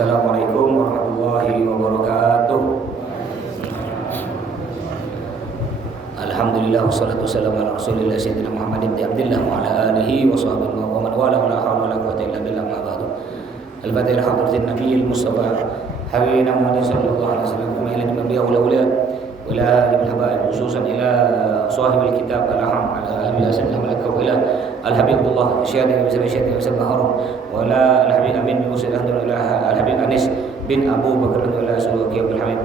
Assalamualaikum warahmatullahi wabarakatuh. Alhamdulillah wassalatu wassalamu ala Rasulillah sayyidina Muhammad ibn Abdillah wa ala alihi wa sahbihi wa man wala wala hawla wala quwwata illa billah ma ba'du. Al-Fatihah hadratin Nabiyil Mustafa habibina Muhammad sallallahu alaihi wasallam wa ila nabiyyina wa awliya wa ila ibn habaib khususan ila sahibil kitab al-aham ala alihi sallallahu alaihi wa ila al-habibullah syahid bi sabah harun wa la al-habib amin bi usul alhamdulillah al-habib Anis bin Abu Bakar wa la suluki Abdul Hamid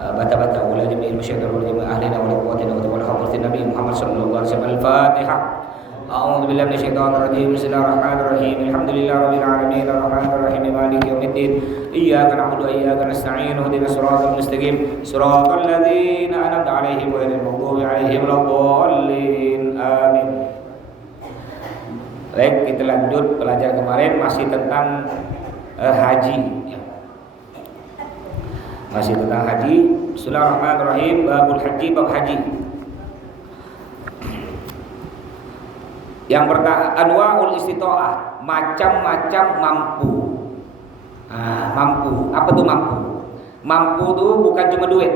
bata-bata wala jami'il masyayikh wal jamaah ahlina wa quwwatina wa hadratin Nabi Muhammad sallallahu alaihi wasallam. Al-Fatihah. A'udzu billahi minasyaitonir rajim. Bismillahirrahmanirrahim. Alhamdulillahirabbil alamin arrahmanir rahim maliki yaumiddin. Iyyaka na'budu wa iyyaka nasta'in. Ihdinas siratal mustaqim. Siratal ladzina an'amta 'alaihim ghairil maghdubi 'alaihim waladdallin. Amin. Baik, kita lanjut pelajaran kemarin masih tentang haji. Masih tentang haji. Bismillahirrahmanirrahim. Babul haji, bab haji. Yang pertama, anwaul istita'ah, macam-macam mampu. Mampu. Apa tuh mampu? Mampu tuh bukan cuma duit.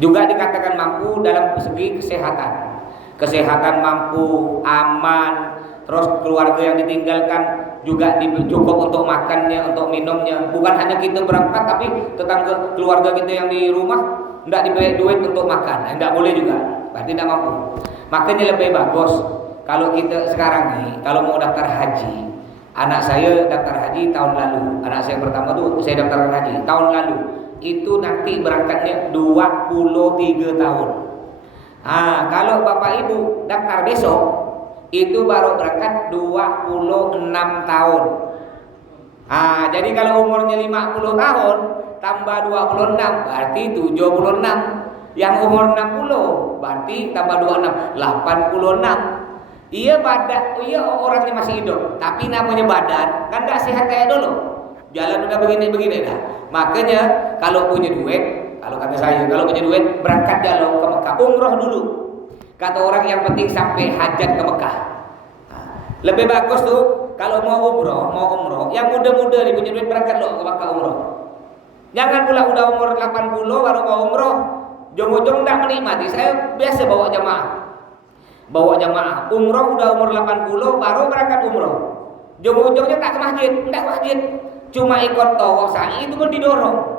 Juga dikatakan mampu dalam segi kesehatan. Kesehatan mampu, aman, terus keluarga yang ditinggalkan juga cukup untuk makannya, untuk minumnya. Bukan hanya kita berangkat, tapi tetangga keluarga kita yang di rumah tidak diberi duit untuk makan, tidak boleh juga. Berarti tidak mampu. Makanya lebih bagus kalau kita sekarang nih, kalau mau daftar haji. Anak saya daftar haji tahun lalu. Anak saya pertama tuh saya daftar haji tahun lalu. Itu nanti berangkatnya 23 tahun. Kalau Bapak Ibu daftar besok, itu baru berangkat 26 tahun. Jadi kalau umurnya 50 tahun tambah 26 berarti 76. Yang umur 60 berarti tambah 26 86. Iya orangnya masih hidup, tapi namanya badan kan enggak sehat kayak dulu. Jalan udah begini-begini dah. Makanya kalau punya duit, kalau kata saya, kalau punya duit berangkat jalan ke Mekah, umroh dulu. Kata orang yang penting sampai hajat ke Mekah. Lebih bagus tuh kalau mau umroh, yang muda-muda nih punya duit berangkat lo ke Mekah umroh. Jangan pula udah umur 80 baru mau umroh. Jong-jong tidak menikmati. Saya biasa bawa jamaah umroh udah umur 80 baru berangkat umroh. Jong-jongnya tak ke masjid, tidak ke masjid, cuma ikut tawaf sa'i itu pun didorong.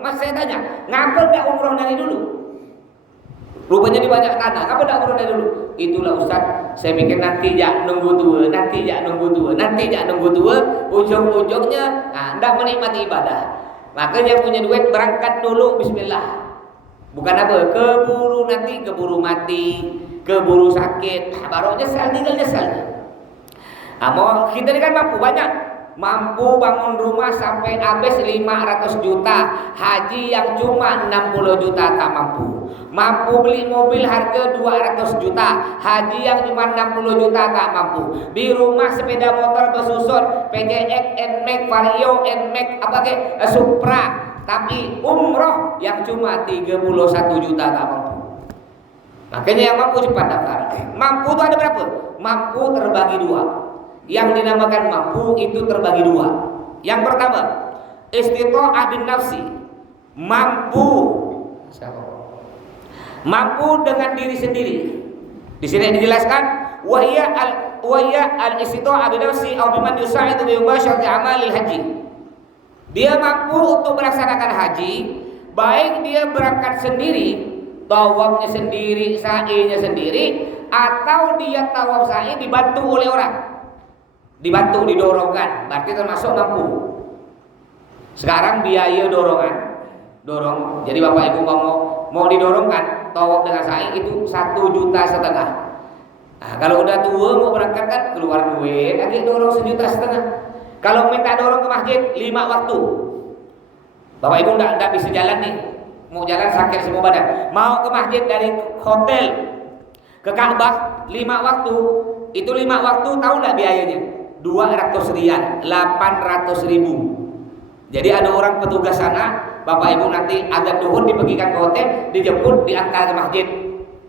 Mas saya tanya, ngapa tidak umroh dari dulu? Rupanya di banyak tanah, ngapa tidak umroh dari dulu? Itulah Ustaz, saya pikir nanti ya nunggu tua, ujung-ujungnya tidak menikmati ibadah. Makanya punya duit berangkat dulu, bismillah. Bukan apa, keburu mati, keburu sakit, baru tinggal nyesal. Mau kita ini kan mampu bangun rumah sampai habis 500 juta, haji yang cuma 60 juta tak mampu. Mampu beli mobil harga 200 juta, haji yang cuma 60 juta tak mampu. Di rumah sepeda motor bersusun, PJX, NMAX, Vario, NMAX, Supra, tapi umroh yang cuma 31 juta tak mampu. Makanya yang mampu cepat daftar. Mampu itu ada berapa? Mampu terbagi dua. Yang dinamakan mampu itu terbagi dua. Yang pertama, istita'ah bin nafsi, mampu dengan diri sendiri. Di sini dijelaskan wahya al-istita'ah bin nafsi atau biman yusa'idu bi mubasyarati amalil haji. Dia mampu untuk melaksanakan haji, baik dia berangkat sendiri, tawafnya sendiri, sa'inya sendiri, atau dia tawaf sa'i dibantu oleh orang. Dibantu, didorongkan, berarti termasuk mampu. Sekarang biaya dorong. Jadi Bapak Ibu mau didorongkan tawaf dengan sa'i itu 1,5 juta. Kalau udah tua mau berangkat kan keluar duit, lagi dorong 1,5 juta. Kalau minta dorong ke masjid 5 waktu. Bapak Ibu enggak bisa jalan nih. Mau jalan sakit semua badan. Mau ke masjid dari hotel ke Ka'bah 5 waktu. Itu 5 waktu tahu enggak biayanya? 200 rial, 800 ribu. Jadi ada orang petugas sana, Bapak Ibu nanti azan duhur dipergikan ke hotel, dijemput, diantar ke masjid.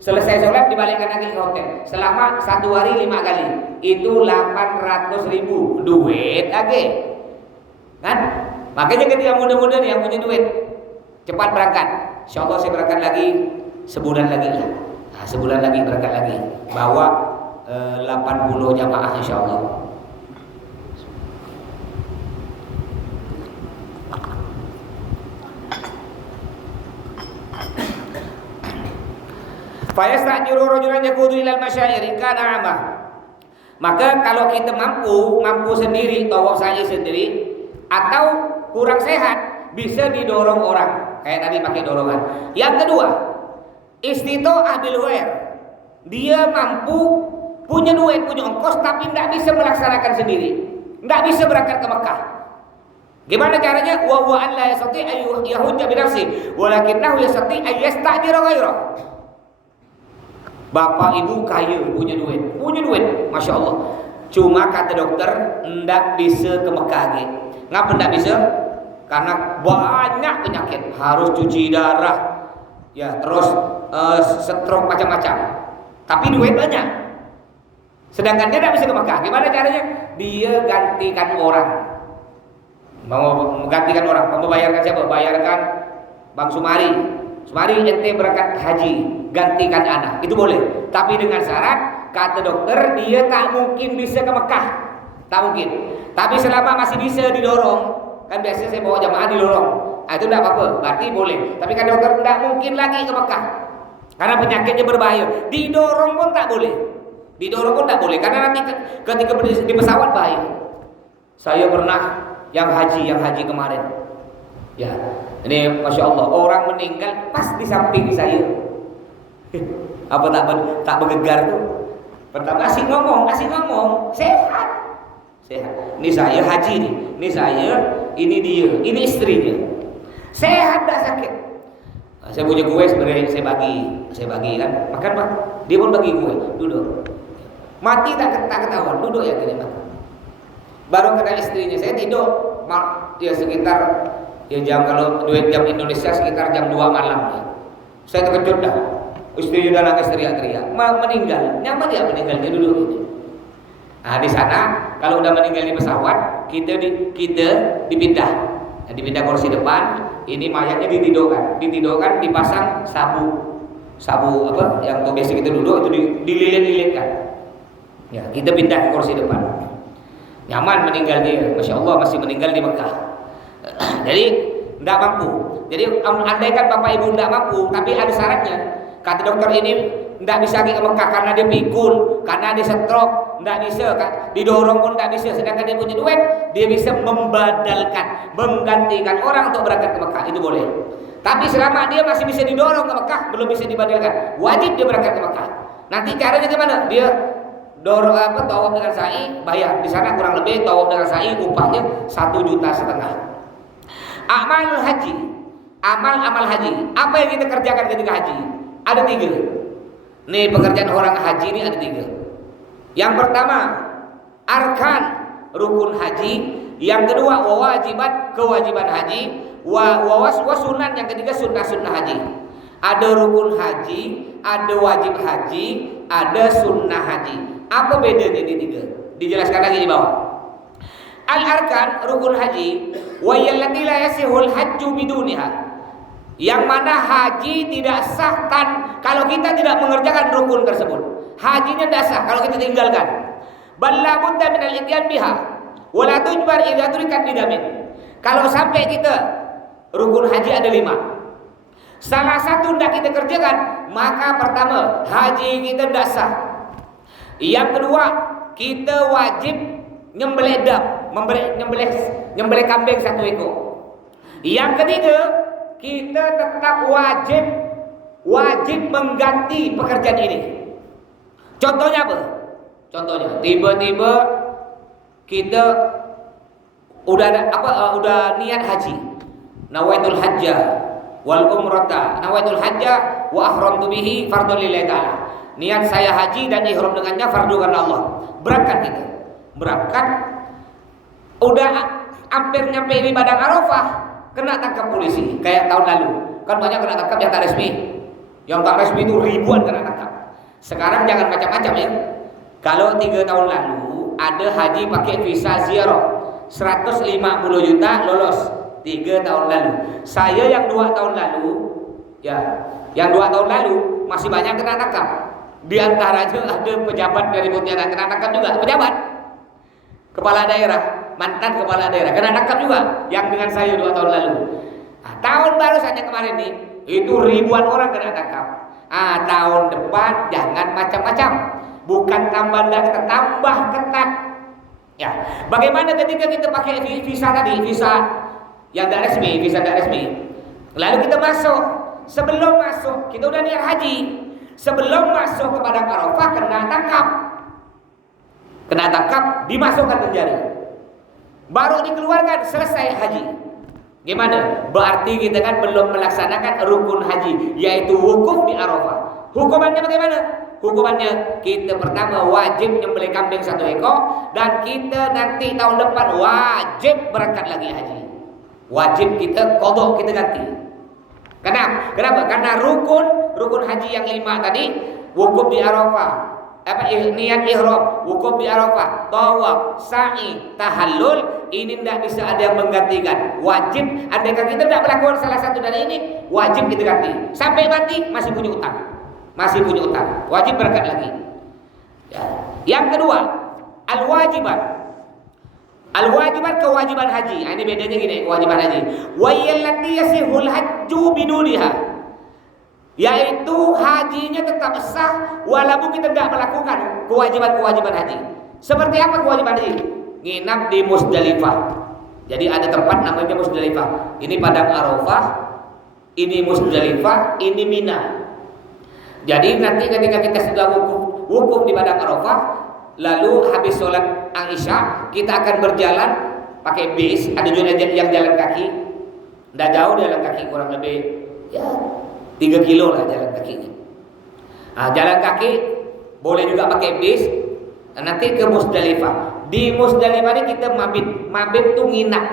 Selesai sholat dibalikkan lagi ke hotel. Selama 1 hari 5 kali. Itu 800.000 duit lagi. Kan? Makanya ketika muda-muda nih yang punya duit, cepat berangkat. Insyaallah saya berangkat lagi sebulan lagi lah. Nah, sebulan lagi berangkat lagi. Bawa 80 jamaah insyaallah. Fayastajiru rajulan yaqudu ilal masyairi kana amah. Maka kalau kita mampu sendiri, tawaf sa'i sendiri, atau kurang sehat, bisa didorong orang. Kayak tadi pakai dorongan. Yang kedua, istito'ah bil ghair. Dia mampu, punya duit, punya ongkos, tapi tidak bisa melaksanakan sendiri, tidak bisa berangkat ke Mekah. Gimana caranya? Wa huwa an la yastati yahujja bi nafsi, walakinnahu yastati ay yastajira ghairah. Bapak ibu kaya, punya duit, masya Allah. Cuma kata dokter, ndak bisa ke Mekah lagi. Ngapa ndak bisa? Karena banyak penyakit, harus cuci darah, ya terus stroke macam-macam. Tapi duit banyak. Sedangkan dia ndak bisa ke Mekah. Gimana caranya? Dia gantikan orang. Mau menggantikan orang, mau membayarkan siapa? Bayarkan Bang Sumari. Sumari ente berangkat haji, gantikan anak, itu boleh. Tapi dengan syarat, kata dokter, dia tak mungkin bisa ke Mekah, tak mungkin. Tapi selama masih bisa didorong, kan biasanya saya bawa jamaah didorong, itu tidak apa-apa, berarti boleh. Tapi kan dokter tidak mungkin lagi ke Mekah, karena penyakitnya berbahaya. Didorong pun tak boleh, karena nanti ketika di pesawat bahaya. Saya pernah yang haji kemarin, ya. Ini masya Allah, orang meninggal pas di samping saya. Apa tak bergegar tuh? Pertama asik ngomong, sehat. Ini saya haji nih, ini saya, ini dia, ini istrinya. Sehat tak sakit. Nah, saya punya kue sebenarnya saya bagi kan, makan Pak. Dia pun bagi kue, duduk. Mati tak ketahuan, duduk ya gini makan. Baru kena istrinya, saya tidur, ya sekitar. Ya jam, kalau duit jam Indonesia sekitar jam 2 malam ya. Saya terkejut dah. Istrinya udah nangis teriak-teriak. Meninggal. Nyaman dia meninggalnya dulu gitu. Nah di sana kalau udah meninggal di pesawat, kita dipindah. Nah, dipindah kursi depan. Ini mayatnya ditidurkan, dipasang sabu apa yang tuh biasa kita duduk itu dililit-lilitkan. Ya kita pindah ke kursi depan. Nyaman meninggal dia. Masya Allah masih meninggal di Mekah. Jadi tidak mampu. Jadi andaikan bapak ibu tidak mampu, tapi ada syaratnya. Kata dokter ini tidak bisa pergi ke Mekah karena dia pikun, karena dia stroke, tidak bisa. Didorong pun tidak bisa. Sedangkan dia punya duit, dia bisa menggantikan orang untuk berangkat ke Mekah, itu boleh. Tapi selama dia masih bisa didorong ke Mekah, belum bisa dibadalkan, wajib dia berangkat ke Mekah. Nanti caranya gimana? Dia dorong tawaf dengan sa'i, bayar. Di sana kurang lebih tawaf dengan sa'i upahnya 1,5 juta. Amal haji, amal haji. Apa yang kita kerjakan ketika haji? Ada 3. Nih pekerjaan orang haji ini ada 3. Yang pertama, arkan rukun haji. Yang kedua, kewajiban haji. Sunan. Yang ketiga, sunnah haji. Ada rukun haji, ada wajib haji, ada sunnah haji. Apa bedanya ini 3? Dijelaskan lagi di bawah. Al-arkan rukun haji wa yallati la yasihul hajju biduniha. Yang mana haji tidak sah kalau kita tidak mengerjakan rukun tersebut. Hajinya tidak sah kalau kita tinggalkan. Bal la budda min al-ityan biha wa la tujbar idza turikat bidamin. Kalau sampai kita rukun haji ada 5. Salah satu tidak kita kerjakan, maka pertama haji kita tidak sah. Yang kedua, kita wajib nyembelih kambing 1 ekor. Yang ketiga, kita tetap wajib mengganti pekerjaan ini. Contohnya apa? Contohnya tiba-tiba kita udah niat haji. Nawaitul hajja wal umrata, nawaitul hajja wa ahramtu bihi fardhu lillahi ta'ala. Niat saya haji dan ihram dengannya fardu karena Allah. Berangkat kita. Udah hampir nyampe di Padang Arafah, kena tangkap polisi kayak tahun lalu. Kan banyak kena tangkap yang tak resmi. Yang tak resmi itu ribuan kena tangkap. Sekarang jangan macam-macam ya. Kalau 3 tahun lalu ada haji pakai visa ziarah 150 juta lolos 3 tahun lalu. Saya yang 2 tahun lalu, ya, yang 2 tahun lalu masih banyak kena tangkap. Di antaranya ada pejabat dari Pontianak kena tangkap juga, pejabat, kepala daerah, mantan kepala daerah kena tangkap juga, yang dengan saya 2 tahun lalu. Nah, tahun baru saja kemarin nih, itu ribuan orang kena tangkap. Tahun depan jangan macam-macam, bukan tambah ketat, tambah ketat. Ya, bagaimana ketika kita pakai visa tadi, visa yang tidak resmi, visa tidak resmi. Lalu kita masuk, sebelum masuk kita udah niat haji, sebelum masuk ke Padang Arafah kena tangkap, dimasukkan penjara, baru dikeluarkan selesai haji. Gimana? Berarti kita kan belum melaksanakan rukun haji, yaitu wukuf di Arafah. Hukumannya bagaimana? Hukumannya kita pertama wajib nyembelih kambing 1 ekor, dan kita nanti tahun depan wajib berangkat lagi haji. Wajib kita qadha, kita ganti. Kenapa? Karena rukun haji yang 5 tadi, wukuf di Arafah, niat ihram, wukuf di Arafah, tawaf, sa'i, tahallul, ini tidak bisa ada yang menggantikan. Wajib, andaikan kita tidak melakukan salah satu dari ini, wajib kita ganti. Sampai mati masih punya utang. Wajib berangkat lagi. Ya. Yang kedua, Al-wajibat kewajiban haji. Ini bedanya gini, kewajiban haji. Wa yallati yasihul hajju biduniha. Yaitu hajinya tetap sah walaupun kita tidak melakukan kewajiban haji. Seperti apa kewajiban haji? Nginap di Musdalifah. Jadi ada tempat namanya Musdalifah. Ini Padang Arafah, ini Musdalifah, ini Mina. Jadi nanti ketika kita sudah wukuf di Padang Arafah, lalu habis sholat Isya, kita akan berjalan pakai bis. Ada juga yang jalan kaki, tidak jauh jalan kaki, kurang lebih ya 3 kilo lah jalan kakinya. Jalan kaki boleh juga pakai bis. Nanti ke Musdalifah. Di Musdalifah ini kita mabit tuh nginap.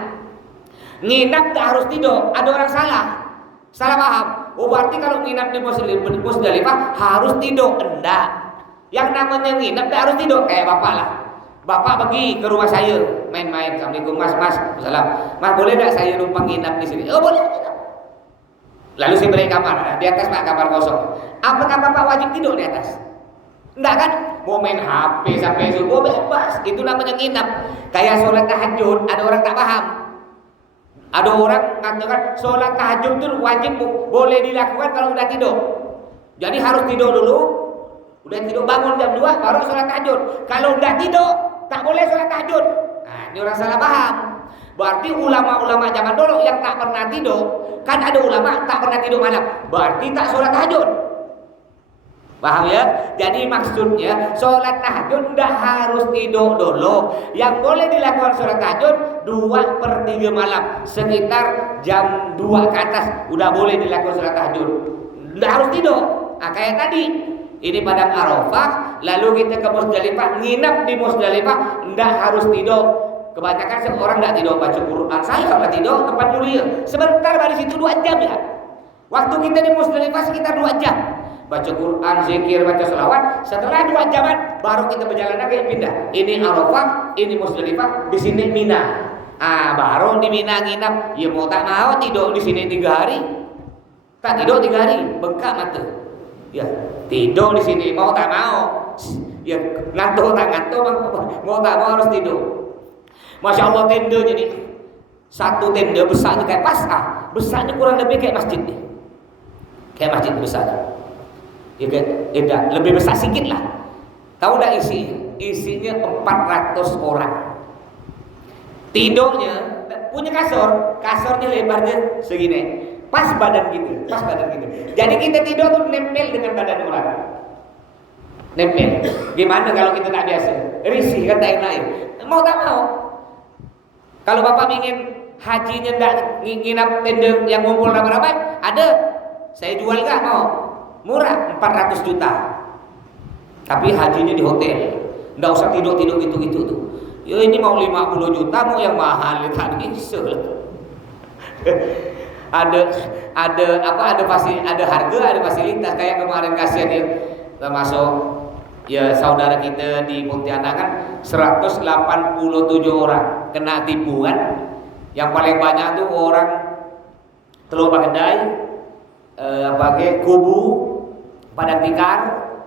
Nginap tak harus tidur. Ada orang salah paham. Berarti kalau nginap di Musdalifah harus tidur. Enggak. Yang namanya nginap tak harus tidur. Kayak bapak lah. Bapak pergi ke rumah saya main-main. Assalamualaikum mas. Salam. Mas, boleh tak saya numpang nginap di sini? Oh boleh. Lalu saya beri kamar, di atas pak kamar kosong. Apakah bapak wajib tidur di atas? Enggak kan? Mau main HP sampai subuh bebas. Itu namanya nginap. Kayak sholat tahajud, ada orang tak paham. Ada orang mengatakan sholat tahajud itu wajib, boleh dilakukan kalau udah tidur. Jadi harus tidur dulu. Udah tidur bangun jam 2 baru sholat tahajud. Kalau udah tidur tak boleh sholat tahajud. Ini orang salah paham. Berarti ulama-ulama zaman dulu yang tak pernah tidur, kan ada ulama tak pernah tidur malam, berarti tak sholat tahajud. Paham ya? Jadi maksudnya sholat tahajud tidak harus tidur dulu. Yang boleh dilakukan sholat tahajud 2/3 malam, sekitar jam 2 ke atas udah boleh dilakukan sholat tahajud. Tidak harus tidur. Kayak tadi, ini Padang Arafah, lalu kita ke Musdalifah, nginap di Musdalifah, tidak harus tidur. Kebanyakan seorang tidak tidur baca Quran. Saya nggak tidur tempat mulia. Sebentar dari situ 2 jam ya. Waktu kita di Musdalifah sekitar 2 jam. Baca Quran, zikir, baca selawat. Setelah 2 jaman baru kita berjalan lagi pindah. Ini Arafah, ini Musdalifah, di sini Mina. Baru di Mina nginap. Ya mau tak mau tidur di sini 3 hari. Tak tidur 3 hari, bengkak mata. Ya tidur di sini mau tak mau. Ya ngantuk tak ngantuk, mau tak mau harus tidur. Masya Allah tendanya nih, satu tenda besarnya kayak pasar, besarnya kurang lebih kayak masjid nih, kayak masjid besar. Ya kan, lebih besar sedikit lah. Tahu dah isinya 400 orang. Tidurnya punya kasurnya lebarnya segini, pas badan gitu. Jadi kita tidur tuh nempel dengan badan orang. Nempel. Gimana kalau kita tak biasa? Risih kan tak enak. Mau tak mau. Kalau bapak ingin hajinya tidak nginap tenda yang ngumpul ramai-ramai, ada. Saya jual nggak mau? Murah, 400 juta. Tapi hajinya di hotel. Nggak usah tidur gitu tuh. Ya ini mau 50 juta, mau yang mahal, tak bisa. ada harga, ada fasilitas. Kayak kemarin kasihan ya, termasuk ya saudara kita di Pontianak kan 187 orang kena tipu kan. Yang paling banyak tuh orang Teluk Bagedai, pakai Kubu, Padang Tikar,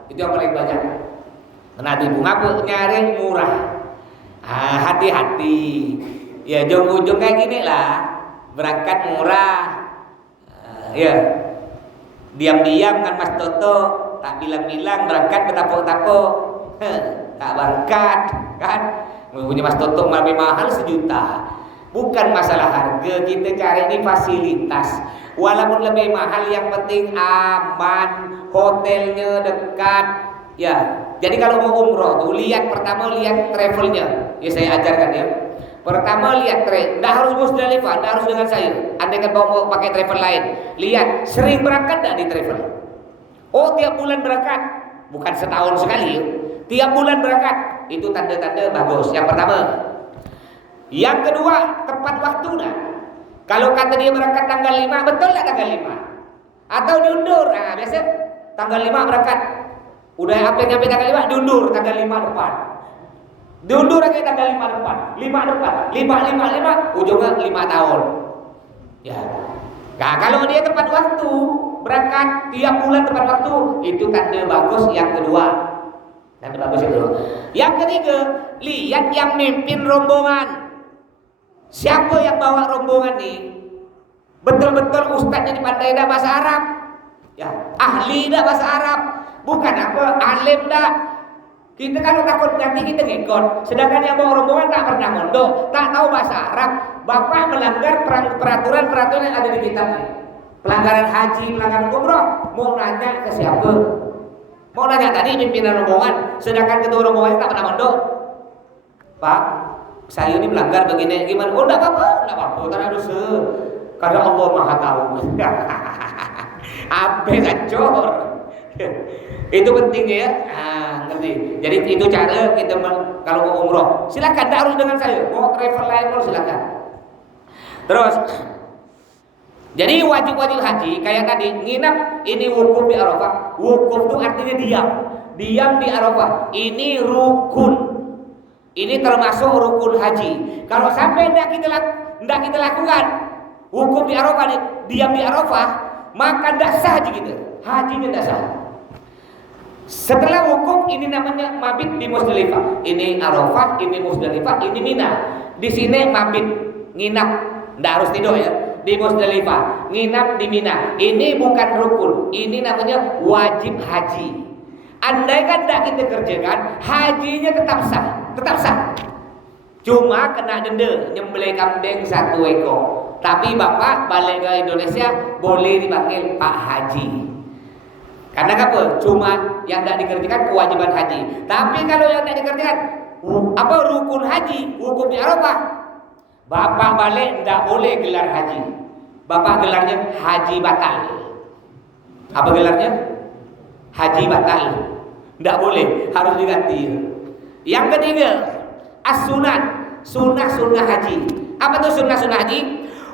itu yang paling banyak kena tipu. Ngaku nyari murah. Hati-hati. Ya ujung-ujung kayak gini lah, berangkat murah. Ya diam-diam kan Mas Toto, tak bilang-bilang berangkat bertapuk-tapuk, tak berangkat kan. Punya Mas Toto lebih mahal 1 juta. Bukan masalah harga, kita cari ini fasilitas. Walaupun lebih mahal, yang penting aman, hotelnya dekat. Ya, jadi kalau mau umroh tuh pertama lihat travelnya. Ya saya ajarkan ya. Pertama lihat nggak harus Musdalifah, nggak harus dengan saya. Andai kan mau pakai travel lain, lihat sering berangkat nggak di travel. Oh tiap bulan berangkat, bukan setahun sekali. Tiap bulan berangkat, itu tanda-tanda bagus. Yang pertama. Yang kedua, tepat waktu dah. Kalau kata dia berangkat tanggal 5, betul tak tanggal 5? Atau diundur? Nah, biasa tanggal 5 berangkat. Udah nyampe tanggal 5, diundur tanggal 5 depan. Diundur lagi tanggal 5 depan. 5, ujungnya 5 tahun. Ya. Nah, kalau dia tepat waktu, berangkat tiap bulan tepat waktu, itu tanda bagus yang kedua. Tanda bagus yang kedua. Yang ketiga, lihat yang mimpin rombongan. Siapa yang bawa rombongan nih? Betul-betul ustadznya dipandai dah bahasa Arab. Ya, ahli dah bahasa Arab. Bukan apa, alim dah. Kita kan takut nanti kita ngikut. Sedangkan yang bawa rombongan tak pernah mondok, tak tahu bahasa Arab. Bapak melanggar peraturan-peraturan yang ada di kitab ini. Pelanggaran haji, pelanggaran umroh. Mau nanya ke siapa? Mau nanya tadi pimpinan rombongan, sedangkan ketua rombongan tak pernah mondok. Pak, saya ini melanggar begini, gimana? Oh, enggak apa-apa, tak ada dosa. Karena Allah Maha tahu. Apa gacor. Itu pentingnya ya. Ngerti. Jadi itu cara kita kalau mau umroh. Silakan, tak harus dengan saya. Mau travel lain pun silakan. Terus, jadi wajib-wajib haji kayak tadi nginap, ini wukuf di Arafah. Wukuf itu artinya diam di Arafah. Ini rukun. Ini termasuk rukun haji. Kalau sampai tidak kita lakukan wukuf di Arafah, diam di Arafah, maka tidak sah haji kita. Hajinya tidak sah. Setelah wukuf, ini namanya mabit di Musdalifah. Ini Arafah, ini Musdalifah, ini Mina. Di sini mabit, nginap, tidak harus tidur ya. Di Musdalifah, nginap di Mina. Ini bukan rukun, ini namanya wajib haji. Andai kan tidak kita kerjakan, hajinya tetap sah. Cuma kena denda, nyembelih kambing 1 ekor. Tapi bapak balik ke Indonesia boleh dipanggil Pak Haji. Karena apa? Cuma yang tidak dikerjakan kewajiban haji. Tapi kalau yang tidak dikerjakan apa rukun haji, wukuf di Arafah, bapak balik tidak boleh gelar haji. Bapak gelarnya haji batal. Apa gelarnya? Haji batal. Tidak boleh, harus diganti. Yang ketiga, as-sunnah, sunnah haji. Apa itu sunnah haji?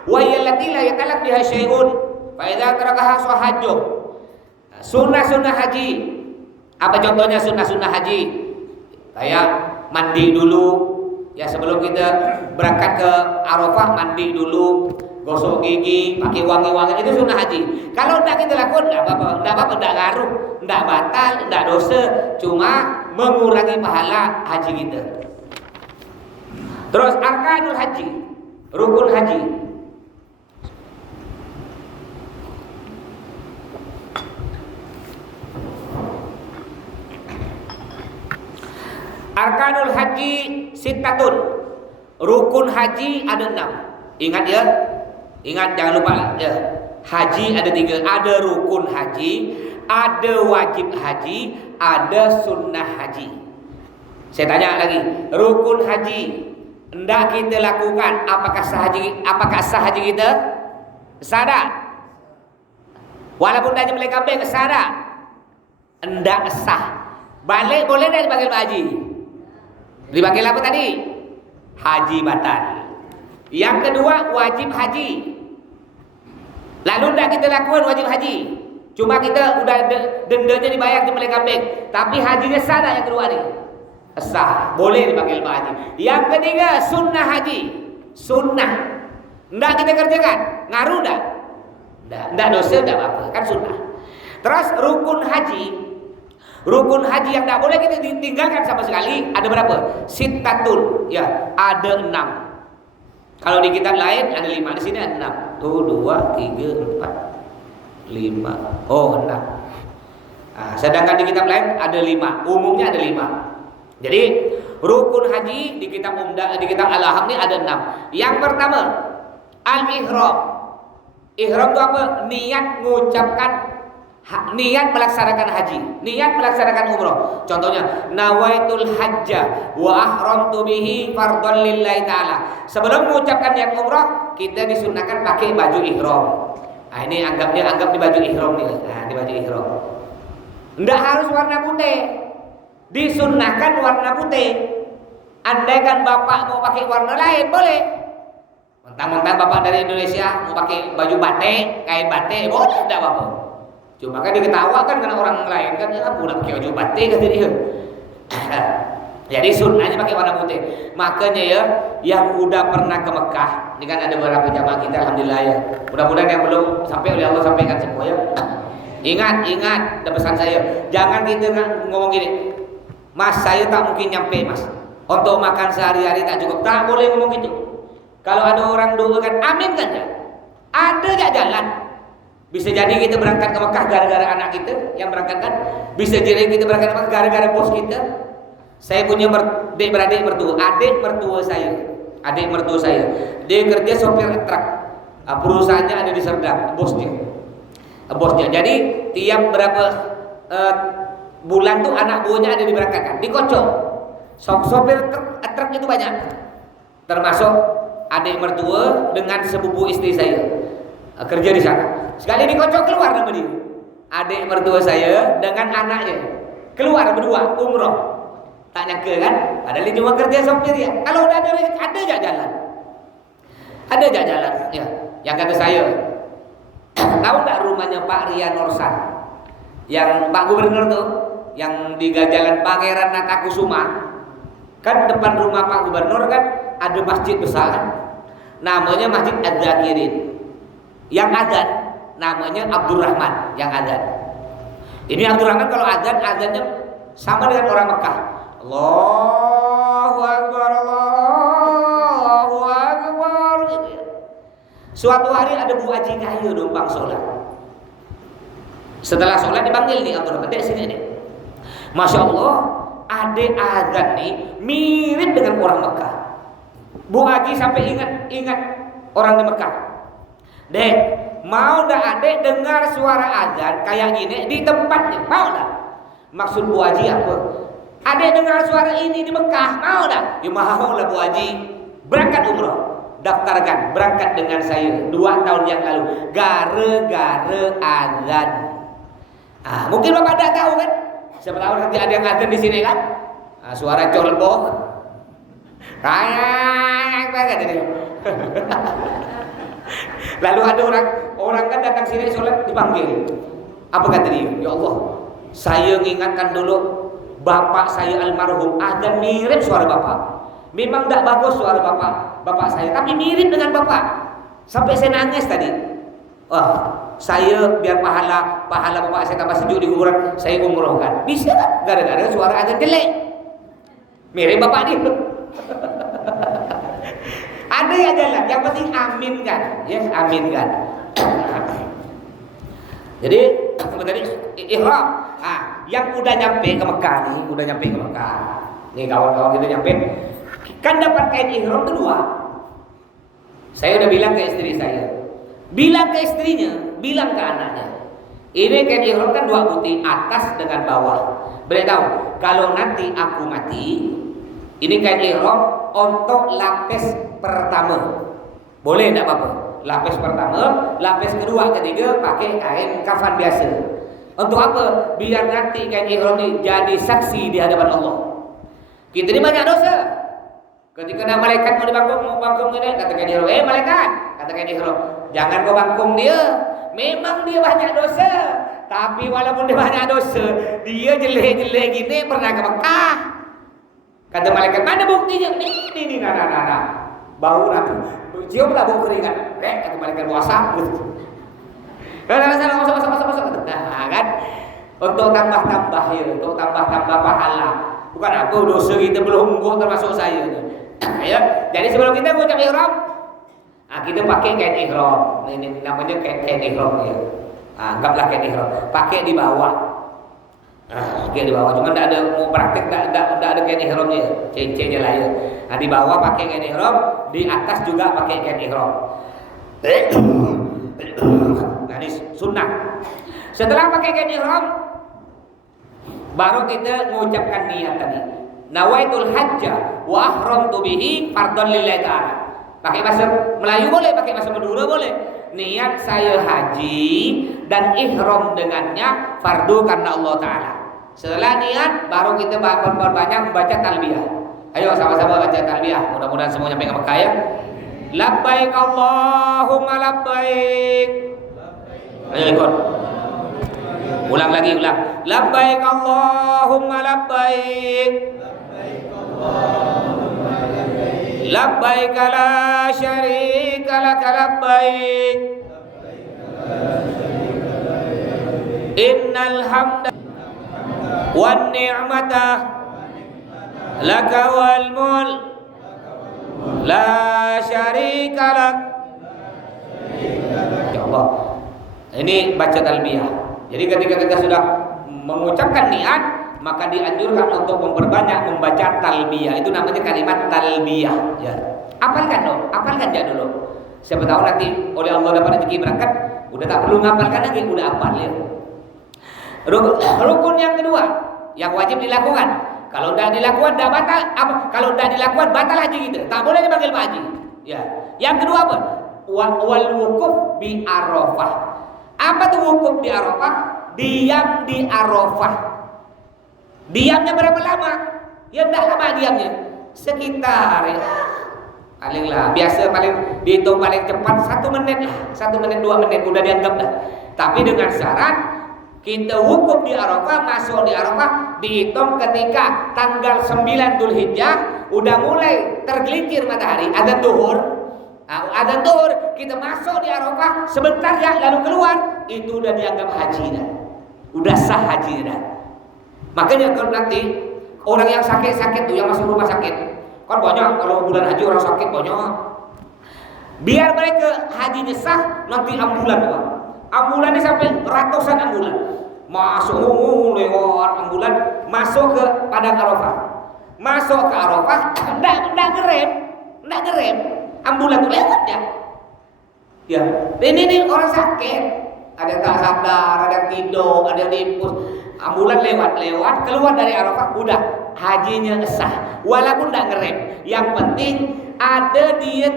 Wa yallati la yatalaq biha syai'un fa idza tarakaha sahajju. Sunnah haji. Apa contohnya sunnah haji? Kayak mandi dulu. Ya sebelum kita berangkat ke Arafah, mandi dulu, gosok gigi, pakai wangi-wangi, itu sunnah haji. Kalau tidak kita lakukan, tidak apa-apa, tidak ngaruh, tidak batal, tidak dosa, cuma mengurangi pahala haji kita. Terus arkanul haji, rukun haji. Arkanul haji sittatun. Rukun haji ada 6. Ingat ya. Ingat, jangan lupa ya. Haji ada 3. Ada rukun haji, ada wajib haji, ada sunnah haji. Saya tanya lagi, rukun haji hendak kita lakukan, apakah sah haji kita? Sah tak? Walaupun dah nyembelih kambing, sah tak? Hendak sah. Balik boleh dah dipanggil Pak Haji? Dipanggil apa tadi? Haji batal. Yang kedua, wajib haji. Lalu tidak kita lakukan wajib haji. Cuma kita udah dendanya dibayar di beli kambing, tapi hajinya sah yang kedua nih. Sah, boleh dipakai lepas haji. Yang ketiga, sunnah haji. Sunnah. Tidak kita kerjakan, ngaruh tidak? Tidak dosa, tidak apa-apa, kan sunnah. Terus rukun haji. Rukun haji yang tidak boleh kita ditinggalkan sama sekali ada berapa? Sittatun, ya, ada 6. Kalau di kitab lain ada 5, di sini ada 6. Tuh 2, 3, 4, 5. Oh, 6. Nah, sedangkan di kitab lain ada 5. Umumnya ada 5. Jadi rukun haji di kitab di kitab Al-Aham ini ada 6. Yang pertama, al-ihram. Ihram itu apa? Niat mengucapkan niat melaksanakan haji, niat melaksanakan umrah. Contohnya, nawaitul hajja wa ahramtu bihi fardhan lillahi ta'ala. Sebelum mengucapkan niat umrah, kita disunahkan pakai baju ihram. Nah, ini anggap di baju ihram nih. Nah, di baju ihram. Enggak harus warna putih. Disunahkan warna putih. Andaikan bapak mau pakai warna lain, boleh. Mentang-mentang bapak dari Indonesia mau pakai baju batik, kain batik, boleh, enggak apa-apa. Cuma kan diketawakan karena orang lain kan, ya udah pakai baju batik kan dia. Jadi sunnahnya pakai warna putih. Makanya ya, yang udah pernah ke Mekah, ini kan ada beberapa jamaah kita, alhamdulillah ya. Mudah-mudahan yang belum sampai oleh Allah sampaikan semua ya. Ingat, ada pesan saya. Jangan kita ngomong gini, Mas, saya tak mungkin nyampe, Mas. Untuk makan sehari-hari tak cukup. Tak boleh ngomong gitu. Kalau ada orang doakan, amin kan ya? Ada gak jalan? Bisa jadi kita berangkat ke Mekah gara-gara anak kita yang berangkatkan. Bisa jadi kita berangkat ke Mekah gara-gara bos kita. Saya punya adik mertua saya. Dia kerja sopir truk. Perusahaannya ada di Serdang, bosnya. Jadi tiap berapa bulan tuh anak buahnya ada diberangkatkan, dikocok. Sopir truk itu banyak. Termasuk adik mertua dengan sepupu istri saya kerja di sana. Sekali dikocok keluar nama dia. Adik mertua saya dengan anaknya keluar berdua umroh. Tak nyangka kan? Padahal dia cuma kerja sopir ya. Kalau udah ada gak jalan? Ada gak jalan? Ya. Yang kata saya, tahu gak rumahnya Pak Rian Norsan? Yang Pak Gubernur tuh, yang di Jalan Pangeran Natakusuma. Kan depan rumah Pak Gubernur kan ada masjid besar kan? Namanya Masjid Az-Zakirin. Yang azan namanya Abdurrahman yang azan. Ini Abdurrahman kalau azannya sama dengan orang Mekah. Allahu Akbar, Allahu Akbar gitu ya. Suatu hari ada Bu Haji Kahyo numpang sholat. Setelah sholat dipanggil nih Abdurrahman, dek sini dek. Masya Allah, adek azan nih mirip dengan orang Mekah. Bu Haji sampai ingat orang di Mekah. Dek, mau ndak adek dengar suara azan kayak gini di tempatnya? Mau ndak? Maksud Bu Haji apa? Adek dengar suara ini di Mekah, mau ndak? Ya mau lah Bu Haji. Berangkat umroh, daftarkan berangkat dengan saya 2 tahun yang lalu. Gara-gara azan. Mungkin Bapak tidak tahu kan? Siapa tahu nanti ada yang azan di sini kan? Suara colbok. Kayak apa kata dia? Lalu ada orang kan datang sini sholat dipanggil. Apa kata dia? Ya Allah, saya mengingatkan dulu bapak saya almarhum, azan mirip suara bapak. Memang tidak bagus suara bapak saya, tapi mirip dengan bapak. Sampai saya nangis tadi. Saya biar pahala bapak saya tambah sejuk di kuburan, saya umrohkan. Bisa kan? Gara-gara suara azan jelek. Mirip bapak dia. Ada yang jalan, yang penting aminkan, ya aminkan. Jadi tadi ihram. Yang udah nyampe ke Mekah nih, kawan-kawan kita nyampe, kan dapat kain ihram kedua. Saya udah bilang ke istri saya, bilang ke istrinya, bilang ke anaknya. Ini kain ihram kan 2 butir, atas dengan bawah. Beritahu, kalau nanti aku mati, ini kain ihram untuk lapis pertama. Boleh enggak apa-apa? Lapis pertama, lapis kedua, ketiga pakai kain kafan biasa. Untuk apa? Biar nanti kain ihram ini jadi saksi di hadapan Allah. Kita ini banyak dosa. Ketika ada malaikat mau bangkung ini, kata kain ihram, malaikat, kata kain ihram, Jangan kau bangkung dia. Memang dia banyak dosa. Tapi walaupun dia banyak dosa, dia jelek-jelek gini pernah ke Mekah. Kata malaikat, mana buktinya? Ini, nah. Bau nanti. Ciumlah bau keringat. Kata malaikat puasa. Masuk. Nah, kan? Untuk tambah-tambah ya, untuk tambah-tambah pahala. Bukan aku dosa kita belum unggul termasuk saya. Ya, jadi sebelum kita mengucap ihram, kita pakai kain ihram. Ini namanya kain ihram ya. Anggaplah kain ihram. Pakai di bawah. Pakai di bawah. Cuma tidak ada mau praktek, tidak ada kain ihramnya. Cincinnya lah ya. Di bawah pakai kain ihram, di atas juga pakai kain ihram. Nah, ini sunnah. Setelah pakai kain ihram, baru kita mengucapkan niat tadi. Nawaitul hajja wa ahramtu bihi fardhan lillahi ta'ala. Pakai bahasa Melayu boleh, pakai bahasa Madura boleh. Niat saya haji dan ihram dengannya fardu karena Allah Ta'ala. Setelah niat baru kita banyak membaca talbiyah. Ayo sama-sama baca talbiyah. Mudah-mudahan semua nyampe ke Mekah ya. Labbaik Allahumma labbaik. Ayo ikut. Ulang. Labbaik Allahumma labbaik. Labbaik la syarika laka labbaik. Innal hamda wan ni'mata laka wal mulk la syarika lak. Ya Allah. Ini baca talbiyah. Jadi ketika kita sudah mengucapkan niat, maka dianjurkan untuk memperbanyak membaca talbiyah. Itu namanya kalimat talbiyah ya. Apalkan ya dulu. Siapa tahu nanti oleh Allah dapat rezeki berangkat, udah tak perlu ngapalkan lagi, udah hafal ya. Rukun yang kedua yang wajib dilakukan. Kalau tidak dilakukan dah batal. Kalau tidak dilakukan batal haji kita. Tak boleh dipanggil Pak Haji. Ya. Yang kedua apa? Wal wukuf bi Arafah. Apa tuh wukuf di Arafah? Diam di Arafah. Diamnya berapa lama? Ya tidak lama diamnya. Sekitar ya, paling dihitung paling cepat 1 menit lah. 1 menit 2 menit udah dianggap dah. Tapi dengan syarat kita wukuf di Arafah, masuk di Arafah dihitung ketika tanggal 9 Dzulhijjah udah mulai tergelincir matahari azan zuhur. Azan zuhur kita masuk di Arafah sebentar ya lalu keluar, itu udah dianggap haji dah. Udah sah haji dah. Makanya kalau nanti orang yang sakit tuh yang masuk rumah sakit, kan banyak kalau bulan haji orang sakit banyak. Biar mereka hajinya sah nanti ambulan Pak. Ambulannya sampai ratusan ambulan. Masuk lewat ambulan masuk ke padang Arafah. Masuk ke Arafah enggak ngerem. Ambulan tuh lewat ya. Ya, ini orang sakit, ada yang tak sadar, ada yang tidur, ada yang diimpus. Ambulan lewat keluar dari Arafah udah hajinya sah. Walaupun enggak ngerem. Yang penting ada dia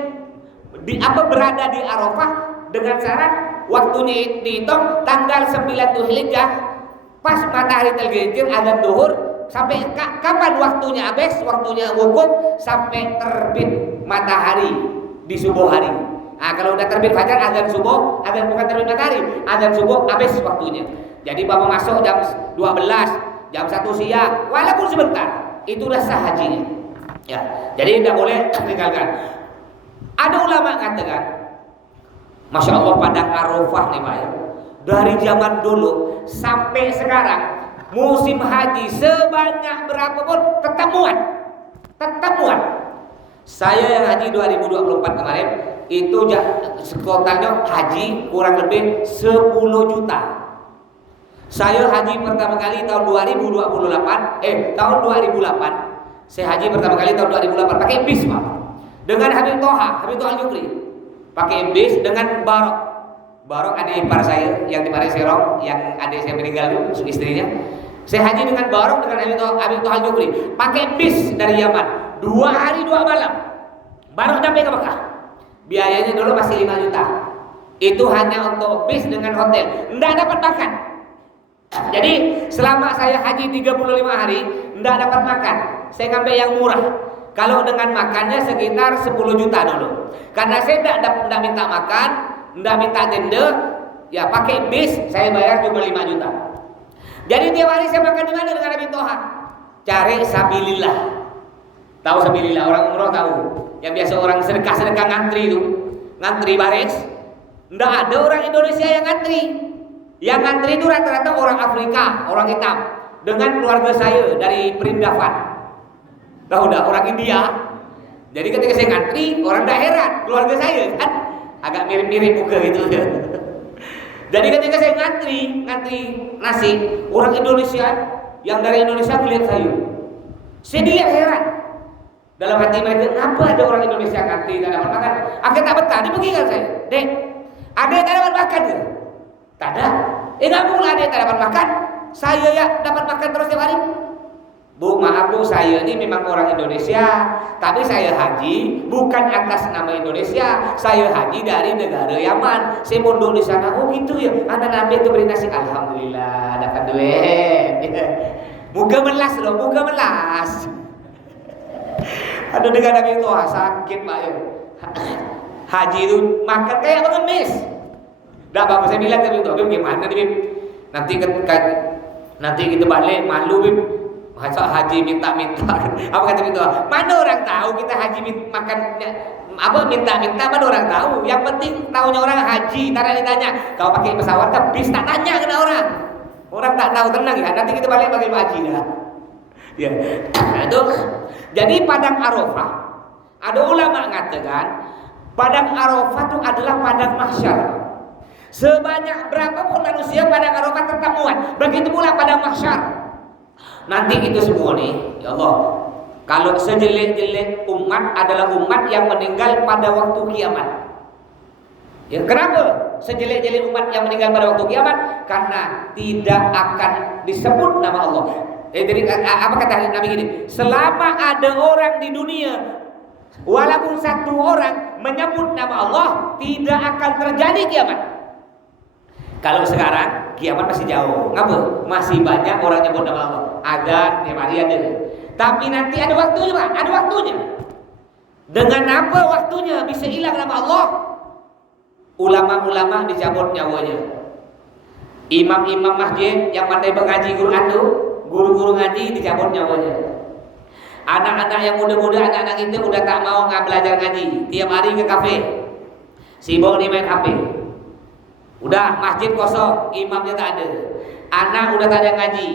berada di Arafah dengan syarat waktunya dihitung tanggal 9 Dzulhijjah pas matahari tergelincir azan zuhur sampai kapan waktunya habis, waktunya wukuf sampai terbit matahari di subuh hari. Kalau udah terbit fajar azan subuh, azan bukan terbit matahari, azan subuh habis waktunya. Jadi Bapak masuk jam 12, jam 1 siang, walaupun sebentar, itu udah sah hajinya. Ya, jadi tidak boleh tinggalkan. Ada ulama katakan, Masya Allah padang Arafah nih Pak ya. Dari zaman dulu sampai sekarang musim haji sebanyak berapapun tetap muat. Saya yang haji 2024 kemarin itu totalnya haji kurang lebih 10 juta. Saya haji pertama kali tahun 2008. Saya haji pertama kali tahun 2008 pakai bis Pak. Dengan Habib Toha Al-Jukri. Pakai bis dengan Barok adik ipar saya yang di Serong, yang adik saya meninggal itu istrinya. Saya haji dengan Barok dengan Habib Toha Al-Jukri. Pakai bis dari Yaman 2 hari 2 malam baru sampai ke Mekah. Biayanya dulu masih 5 juta. Itu hanya untuk bis dengan hotel, enggak dapat makan. Jadi selama saya haji 35 hari enggak dapat makan. Saya ngambil yang murah. Kalau dengan makannya sekitar 10 juta dulu. Karena saya tidak minta makan, ndak minta denda, ya pakai bis, saya bayar cuma 5 juta. Jadi tiap hari saya makan di mana dengan Nabi Toha? Cari sabilillah. Tahu sabilillah, orang umroh tahu. Yang biasa orang sedekah-sedekah ngantri itu, ngantri baris. Ndak ada orang Indonesia yang ngantri. Yang ngantri itu rata-rata orang Afrika, orang hitam. Dengan keluarga saya dari Perindavan. Tahu dah, orang India. Jadi ketika saya ngantri, orang dah heran, keluarga saya kan agak mirip-mirip muka gitu. Jadi ketika saya ngantri nasi, orang Indonesia yang dari Indonesia melihat saya dilihat heran. Dalam hati mereka, kenapa ada orang Indonesia ngantri tak dapat makan? Akhirnya tak betah, dia pergi kan saya, Dek, ada yang tak dapat makan ke? Tak ada. Nggak mungkin ada yang tak dapat makan. Saya ya dapat makan terus tiap hari. Bu, maaf Bu, saya ini memang orang Indonesia, tapi saya haji bukan atas nama Indonesia. Saya haji dari negara Yaman. Saya mondok di sana. Oh gitu ya. Anak Nabi itu beri nasi. Alhamdulillah dapat duit. Muka melas loh, muka melas. Aduh, dengan Nabi itu sakit Pak ya. Haji itu makan kayak pengemis. Dah apa saya bilang tadi itu, bagaimana nih Bib? Nanti kita balik malu Bib. Masa haji minta-minta. Apa kata itu? Mana orang tahu kita haji makannya apa minta-minta, mana orang tahu. Yang penting tahunya orang haji. Tara ditanya, kau pakai pesawat ke bis, tak tanya kena orang. Orang tak tahu, tenang ya. Nanti kita balik pakai haji dah. Ya. Aduh. Jadi padang Arafah, ada ulama mengatakan padang Arafah itu adalah padang mahsyar. Sebanyak berapapun manusia padang Arafah tetap muat. Begitu pula padang mahsyar. Nanti itu semua nih, ya Allah, kalau sejelek-jelek umat adalah umat yang meninggal pada waktu kiamat. Ya, kenapa sejelek-jelek umat yang meninggal pada waktu kiamat? Karena tidak akan disebut nama Allah. Jadi apa kata Nabi gini? Selama ada orang di dunia, walaupun satu orang menyebut nama Allah, tidak akan terjadi kiamat. Kalau sekarang kiamat masih jauh, ngapa? Masih banyak orang nyebut nama Allah. Ada tiap hari ada. Tapi nanti ada waktunya, Pak. Ada waktunya. Dengan apa waktunya bisa hilang nama Allah? Ulama-ulama dicabut nyawanya. Imam-imam masjid yang pandai mengaji Quran itu, guru-guru ngaji dicabut nyawanya. Anak-anak yang muda-muda, anak-anak itu udah tak mau belajar ngaji. Tiap hari ke kafe, sibuk nih main HP. Udah masjid kosong, imamnya tak ada. Anak udah tak ada ngaji.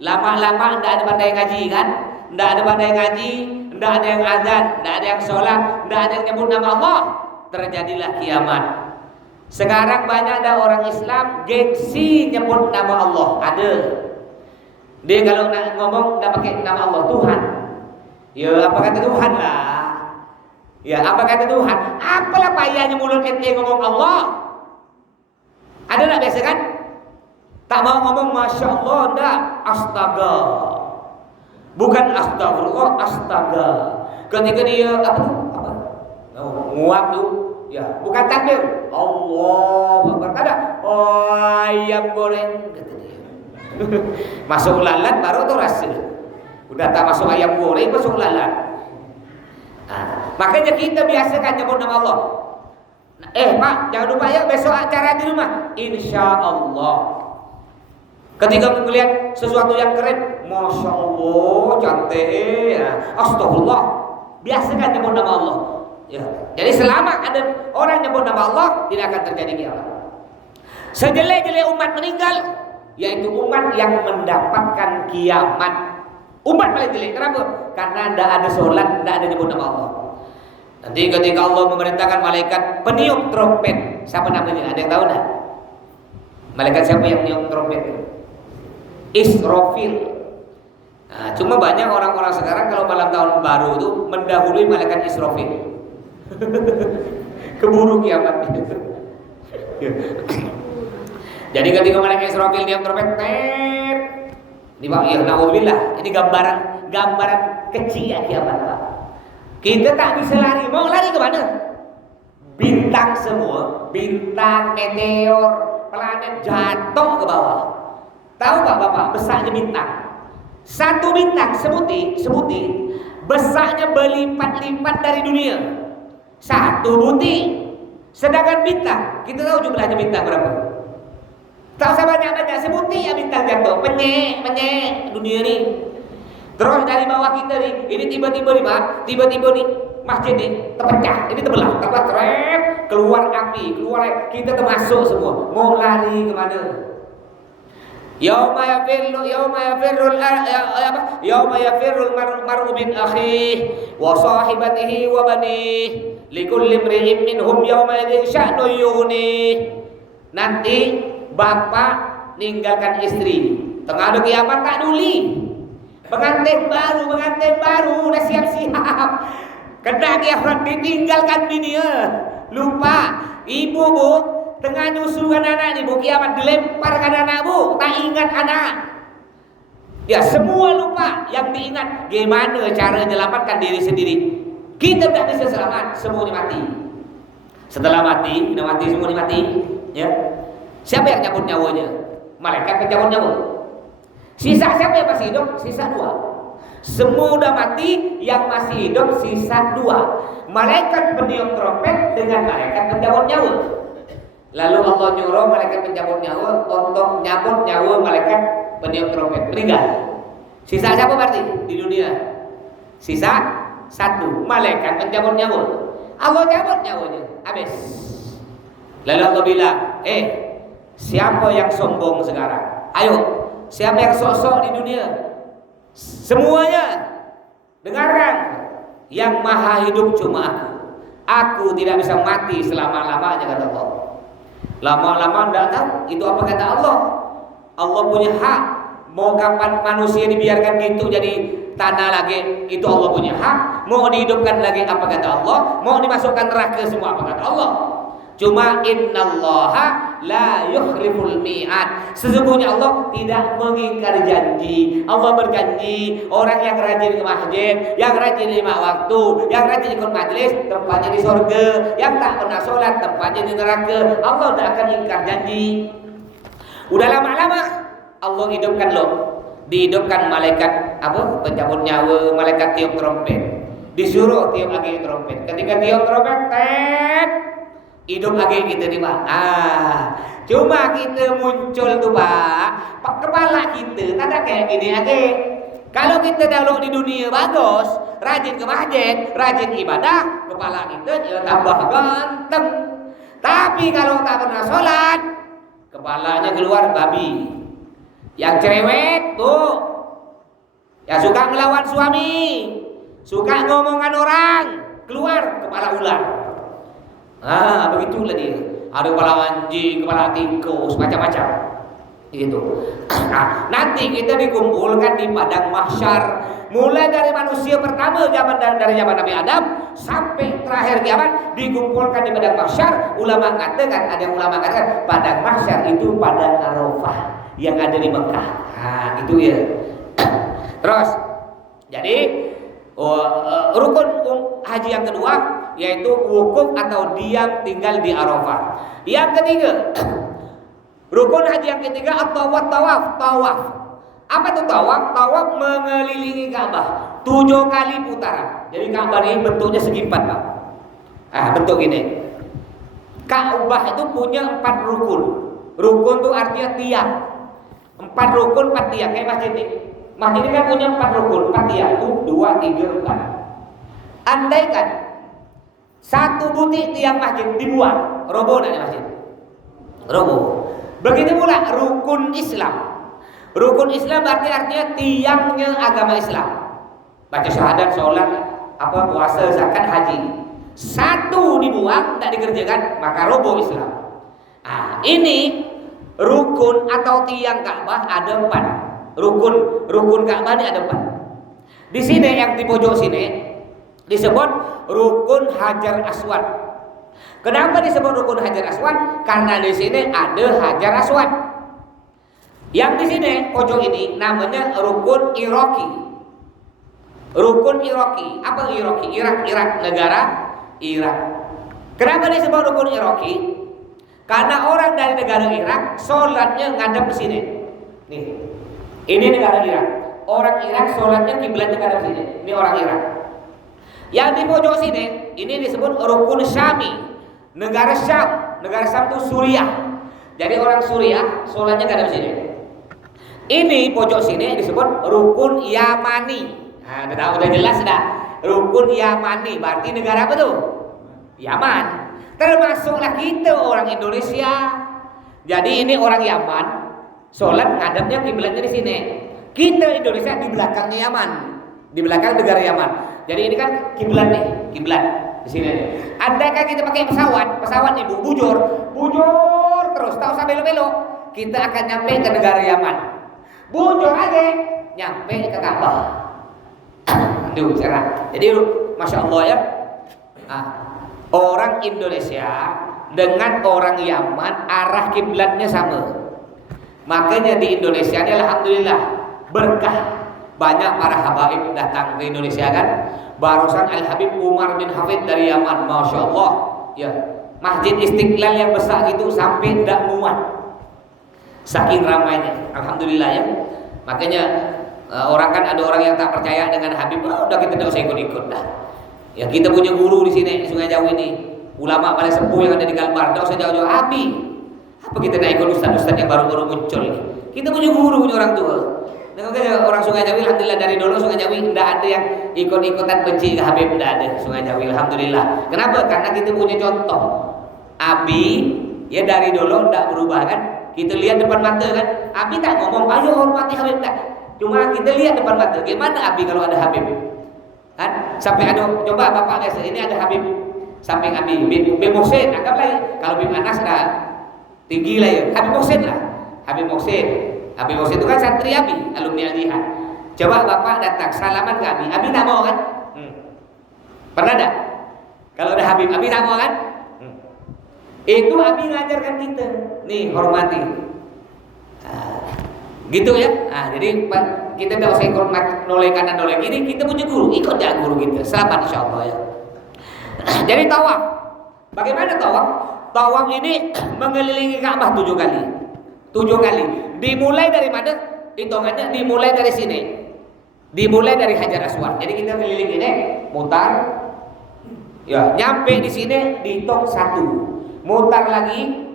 Lama-lama ndak ada pandai ngaji kan? Ndak ada pandai ngaji, ndak ada yang azan, ndak ada yang sholat, ndak ada yang nyebut nama Allah. Terjadilah kiamat. Sekarang banyak ada orang Islam gengsi nyebut nama Allah. Ada. Dia kalau nak ngomong ndak pakai nama Allah, Tuhan. Ya apa kata Tuhan lah. Ya apa kata Tuhan? Apalah payahnya mulut ente ngomong Allah. Ada tak biasa kan? Tak mau ngomong Masya Allah, enggak, astaga. Bukan astagfirullah, astaga. Ketika dia apa tuh? Apa? Nguap tuh, ya, bukan takbir. Allah Akbar, tak ada. Oh, ayam goreng kata dia. Masuk lalat baru tuh rasa. Udah tak masuk ayam goreng, masuk lalat. Nah, makanya kita biasakan nyebut nama Allah. Pak, jangan lupa ya besok acara di rumah. Insya Allah. Ketika melihat sesuatu yang keren, Masya Allah, cantik ya. Astagfirullah. Biasakan nyebut nama Allah ya. Jadi selama ada orang nyebut nama Allah, tidak akan terjadi kiamat. Sejelek-jelek umat meninggal, yaitu umat yang mendapatkan kiamat. Umat paling jelek, kenapa? Karena tidak ada sholat, tidak ada nyebut nama Allah. Nanti ketika Allah memerintahkan malaikat peniup trompet, siapa namanya? Ada yang tahu tak? Malaikat siapa yang meniup trompet? Israfil. Nah, cuma banyak orang-orang sekarang kalau malam tahun baru itu mendahului malaikat Israfil. Keburu kiamat. Jadi ketika malaikat Israfil meniup trompet, ini Pak, ya naudzubillah, ini gambaran kecil ya kiamat Pak. Kita tak bisa lari, mau lari ke mana? Bintang semua, bintang, meteor, planet jatuh ke bawah. Tahu Pak Bapak, besarnya bintang. Satu bintang sebuti besarnya berlipat-lipat dari dunia. Satu buti Sedangkan bintang, kita tahu jumlahnya bintang berapa? Tak usah banyak-banyak, sebuti ya bintang jatuh, penyek dunia ini. Terus dari bawah kita nih, ini tiba-tiba nih masjid nih terpecah, ini terbelah trep, keluar api, keluar kita termasuk semua. Mau lari kemana? Yauma yafirrul mar'u min akhihi wa sahibatihi wa banihi likulli imri'in minhum yawma idzin sya'nun yughnih. Nanti bapak ninggalkan istri, tengah ada kiamat tak duli. Pengantin baru udah siap-siap. Kena kiamat ditinggalkan bini lupa. Ibu bu tengah nyusukan anak nih, bu kiamat dilemparkan anak bu, tak ingat anak. Ya semua lupa, yang diingat gimana cara menyelamatkan diri sendiri. Kita tidak bisa selamat, semuanya mati. Setelah mati, udah mati semuanya mati. Ya, siapa yang cabut nyawanya? Malaikat pencabut nyawa. Sisa siapa yang masih hidup? Sisa 2. Semua udah mati, yang masih hidup sisa 2. Malaikat peniup trompet dengan malaikat pencabut nyawa. Lalu Allah nyuruh malaikat pencabut nyawa untuk nyabut nyawa malaikat peniup trompet, meninggal. Sisa siapa berarti di dunia? Sisa 1, malaikat pencabut nyawa. Allah cabut nyawanya, habis. Lalu Allah bilang, siapa yang sombong sekarang? Ayo, siapa yang sok-sok di dunia? Semuanya dengarkan, yang maha hidup cuma aku. Aku tidak bisa mati selama-lamanya, kata Allah. Lama-lama tidak tahu itu apa kata Allah. Allah punya hak. Mau kapan manusia dibiarkan gitu jadi tanah lagi, itu Allah punya hak. Mau dihidupkan lagi, apa kata Allah. Mau dimasukkan neraka semua, apa kata Allah. Cuma innallaha la yukhliful mi'ad. Sesungguhnya Allah tidak mengingkari janji. Allah berjanji orang yang rajin ke masjid, yang rajin 5 waktu, yang rajin ikut majelis, tempatnya di surga. Yang tak pernah sholat, tempatnya di neraka. Allah tidak akan ingkar janji. Udah lama-lama Allah hidupkan loh. Dihidupkan malaikat apa? Pencabut nyawa, malaikat tiup trompet. Disuruh tiup lagi trompet. Ketika tiup trompet, hidup lagi kita nih Pak. Cuma kita muncul tuh Pak, kepala kita tak ada kayak gini aja. Kalau kita dahulu di dunia bagus, rajin ke masjid, rajin ibadah, kepala kita tambah ganteng. Tapi kalau tak pernah sholat, kepalanya keluar babi. Yang cerewet tuh, yang suka ngelawan suami, suka ngomongan orang, keluar kepala ular. Begitulah dia. Ada kepala anjing, kepala tikus, macam-macam. Gitu. Nanti kita dikumpulkan di padang mahsyar. Mulai dari manusia pertama dari zaman Nabi Adam sampai terakhir kiamat dikumpulkan di padang mahsyar. Ulama katakan, ada yang ulama katakan padang mahsyar itu padang Arafah yang ada di Mekah. Itu ya. Terus, jadi rukun haji yang kedua yaitu wukuf atau diam tinggal di Arafah. Yang ketiga, rukun haji yang ketiga tawaf. Apa itu tawaf? Tawaf mengelilingi Ka'bah 7 kali putaran. Jadi Ka'bah ini bentuknya segi 4 Pak. Bentuk ini. Ka'bah itu punya 4 rukun. Rukun itu artinya tiang. 4 rukun 4 tiang kayak masjid ini. Masjid ini kan punya 4 rukun 4 tiang itu 2, 3, 4. Andaikan 1 butik tiang masjid dibuang, roboh dari masjid. Roboh. Begitu pula rukun Islam. Rukun Islam berarti artinya tiangnya agama Islam. Baca syahadat, sholat, puasa, zakat, haji. 1 dibuang, tidak dikerjakan, maka roboh Islam. Ini rukun atau tiang Ka'bah ada 4. Rukun Ka'bah ini ada 4. Di sini yang di pojok sini disebut rukun Hajar Aswad. Kenapa disebut rukun Hajar Aswad? Karena di sini ada Hajar Aswad. Yang di sini pojok ini namanya rukun Iraqi. Rukun Iraqi. Apa Iraqi? Irak, negara Irak. Kenapa disebut rukun Iraqi? Karena orang dari negara Irak sholatnya ngadep ke sini. Nih, ini negara Irak. Orang Irak sholatnya kiblatnya ngadep sini. Ini orang Irak. Yang di pojok sini, ini disebut rukun Syami. Negara Syam itu Suriah. Jadi orang Suriah sholatnya nggak ada di sini. Ini pojok sini disebut rukun Yamani. Nah, udah jelas dah. Rukun Yamani berarti negara apa tuh? Yaman. Termasuklah kita orang Indonesia. Jadi ini orang Yaman, sholat ngadepnya kiblatnya di sini. Kita Indonesia di belakangnya Yaman, di belakang negara Yaman. Jadi ini kan kiblat nih, kiblat di sini. Andaikan kita pakai pesawat nih bujur terus, tak usah belok-belok, kita akan nyampe ke negara Yaman. Bujur aja, nyampe ke Ka'bah. Aduh, cerah. Jadi masya Allah ya. Orang Indonesia dengan orang Yaman arah kiblatnya sama. Makanya di Indonesia ini alhamdulillah berkah, banyak para habaib datang ke Indonesia kan. Barusan Al Habib Umar bin Hafid dari Yaman, masya Allah ya, Masjid Istiqlal yang besar itu sampai tidak muat saking ramainya, alhamdulillah ya. Makanya orang kan ada orang yang tak percaya dengan Habib, udah kita tidak usah ikut-ikut dah. Ya kita punya guru di sini di Sungai Jawi ini, ulama paling sepuh yang ada di Kalbar, tidak usah jauh-jauh. Abi, apa kita nak ikut ustaz-ustaz yang baru-baru muncul ini? Kita punya guru, punya orang tua. Makanya orang Sungai Jawi alhamdulillah dari dulu Sungai Jawi tidak ada yang ikut-ikutan benci ke Habib, tidak ada Sungai Jawi alhamdulillah. Kenapa? Karena kita punya contoh. Abi ya dari dulu tidak berubah kan? Kita lihat depan mata kan? Abi tak ngomong ayo hormati Habib tak. Cuma kita lihat depan mata. Gimana Abi kalau ada Habib? Kan? Sampai ada coba Bapak biasa ini ada Habib samping Abi Bim Muhsin, anggaplah kalau Bim Anas dah tinggi lah ya. Habib Muhsin lah. Habib Muhsin itu kan santri Abi, alumni Al-Jihad. Coba Bapak datang salaman ke Abi tak mau kan? Pernah tak? Kalau ada Habib, Abi tak mau kan? Itu Abi ngajarkan kita. Nih hormati. Gitu ya. Jadi kita tidak usah ikut noleh kanan noleh kiri. Kita punya guru, ikut ya guru kita. Selamat insya Allah ya. Jadi tawaf. Bagaimana tawaf? Tawaf ini mengelilingi Ka'bah 7 kali. 7 kali. Dimulai dari mana? Hitungannya dimulai dari sini. Dimulai dari Hajar Aswad. Jadi kita keliling ini, mutar. Ya, nyampe di sini dihitung 1. Mutar lagi.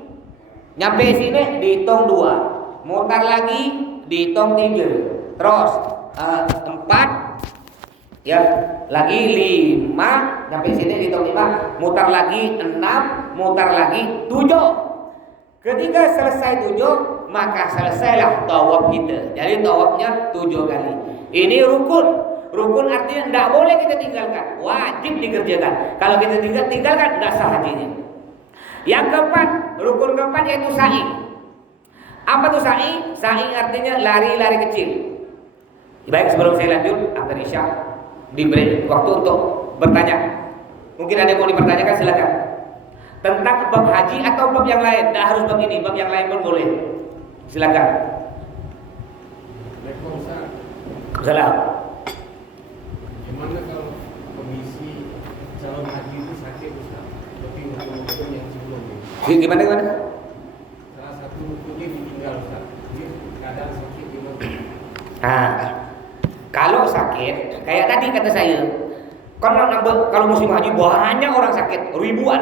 Nyampe sini dihitung 2. Mutar lagi dihitung 3. Terus 4. Ya, lagi 5. Nyampe sini dihitung 5. Mutar lagi 6. Mutar lagi 7. Ketika selesai 7, maka selesailah tawaf kita. Jadi tawafnya 7 kali. Ini rukun. Rukun artinya tidak boleh kita tinggalkan, wajib dikerjakan. Kalau kita tinggalkan, tidak sah hajinya. Yang keempat, rukun keempat yaitu sa'i. Apa itu sa'i? Sa'i artinya lari-lari kecil. Baik, sebelum saya lanjut, akhir Isya diberi waktu untuk bertanya. Mungkin ada yang mau dipertanyakan, silakan. Tentang bab haji atau bab yang lain, tidak harus bab ini, bab yang lain pun boleh. Silakan. Salam. Gimana kalau komisi calon haji itu sakit Ustaz? Tapi hukum yang sebelumnya. Gimana? Salah satu hukumnya ditinggal Ustaz. Dia kadang sakit gimana? Kalau sakit, kayak tadi kata saya, kalau musim haji banyak orang sakit, ribuan.